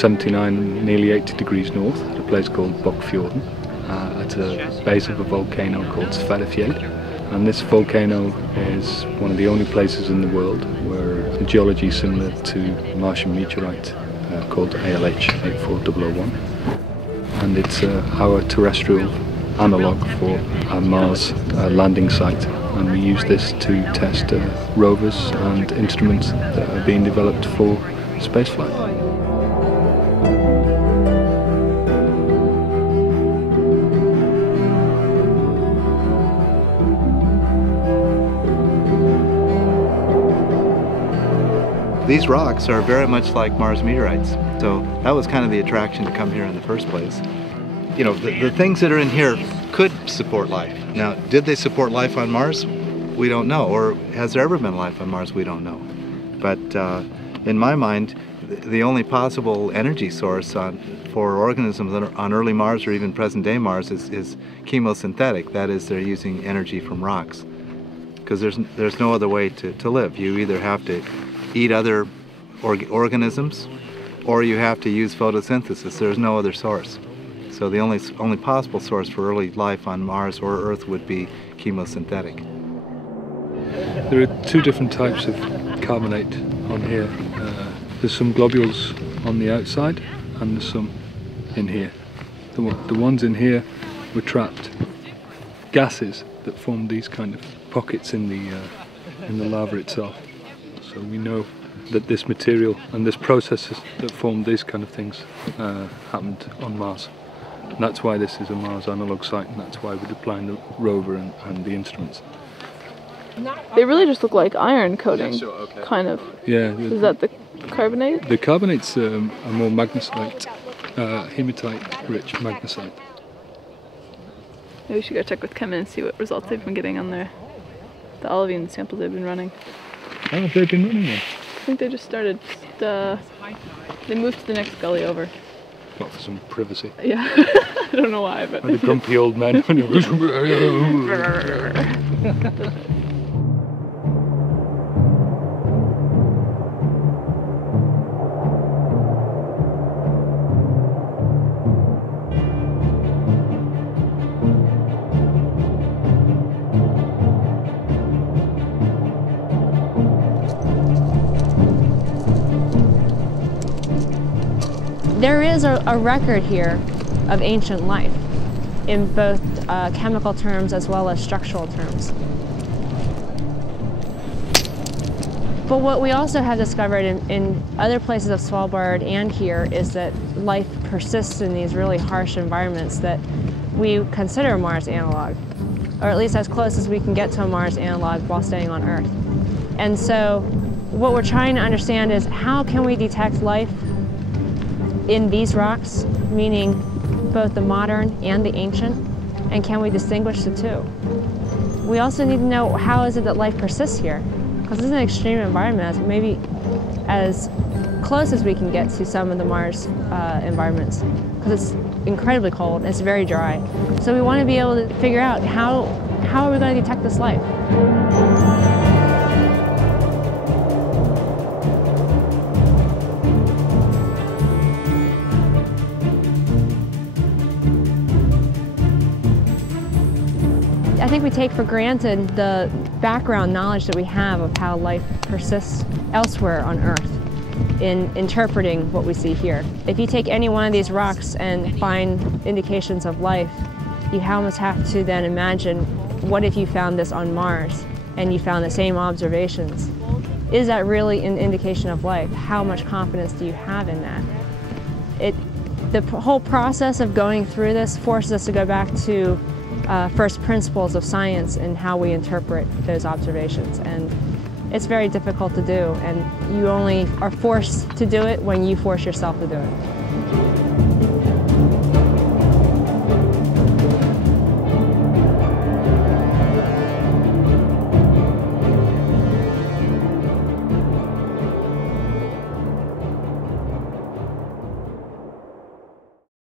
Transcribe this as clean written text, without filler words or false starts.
79, nearly 80 degrees north at a place called Beck-Hofmann, at a base of a volcano called Svalbard. And this volcano is one of the only places in the world where the geology is similar to Martian meteorite called ALH 84001. And it's our terrestrial analogue for a Mars landing site. And we use this to test rovers and instruments that are being developed for spaceflight. These rocks are very much like Mars meteorites, so that was kind of the attraction to come here in the first place. You know, the things that are in here could support life. Now, did they support life on Mars? We don't know. Or has there ever been life on Mars? We don't know. But in my mind, the only possible energy source for organisms on early Mars or even present-day Mars is chemosynthetic. That is, they're using energy from rocks. Because there's no other way to live. You either have to eat other organisms, or you have to use photosynthesis. There's no other source. So the only possible source for early life on Mars or Earth would be chemosynthetic. There are two different types of carbonate on here. There's some globules on the outside, and there's some in here. The ones in here were trapped gases that formed these kind of pockets in the lava itself. So we know that this material and this processes that formed these kind of things happened on Mars. And that's why this is a Mars analog site, and that's why we're deploying the rover and the instruments. They really just look like iron coating, kind of. Yeah. Is that the carbonate? The carbonate's a more magnesite, hematite-rich magnesite. Maybe we should go check with Kemen and see what results they've been getting on the olivine samples they've been running. How have they been running then? I think they just started. They moved to the next gully over. Not for some privacy. Yeah, I don't know why, but. The grumpy old man. There is a record here of ancient life in both chemical terms as well as structural terms. But what we also have discovered in other places of Svalbard and here is that life persists in these really harsh environments that we consider Mars analog, or at least as close as we can get to a Mars analog while staying on Earth. And so what we're trying to understand is how can we detect life in these rocks, meaning both the modern and the ancient, and can we distinguish the two? We also need to know how is it that life persists here, because this is an extreme environment, maybe as close as we can get to some of the Mars environments, because it's incredibly cold and it's very dry. So we want to be able to figure out how are we going to detect this life? I think we take for granted the background knowledge that we have of how life persists elsewhere on Earth in interpreting what we see here. If you take any one of these rocks and find indications of life, you almost have to then imagine, what if you found this on Mars and you found the same observations? Is that really an indication of life? How much confidence do you have in that? The whole process of going through this forces us to go back to first principles of science and how we interpret those observations. And it's very difficult to do, and you only are forced to do it when you force yourself to do it.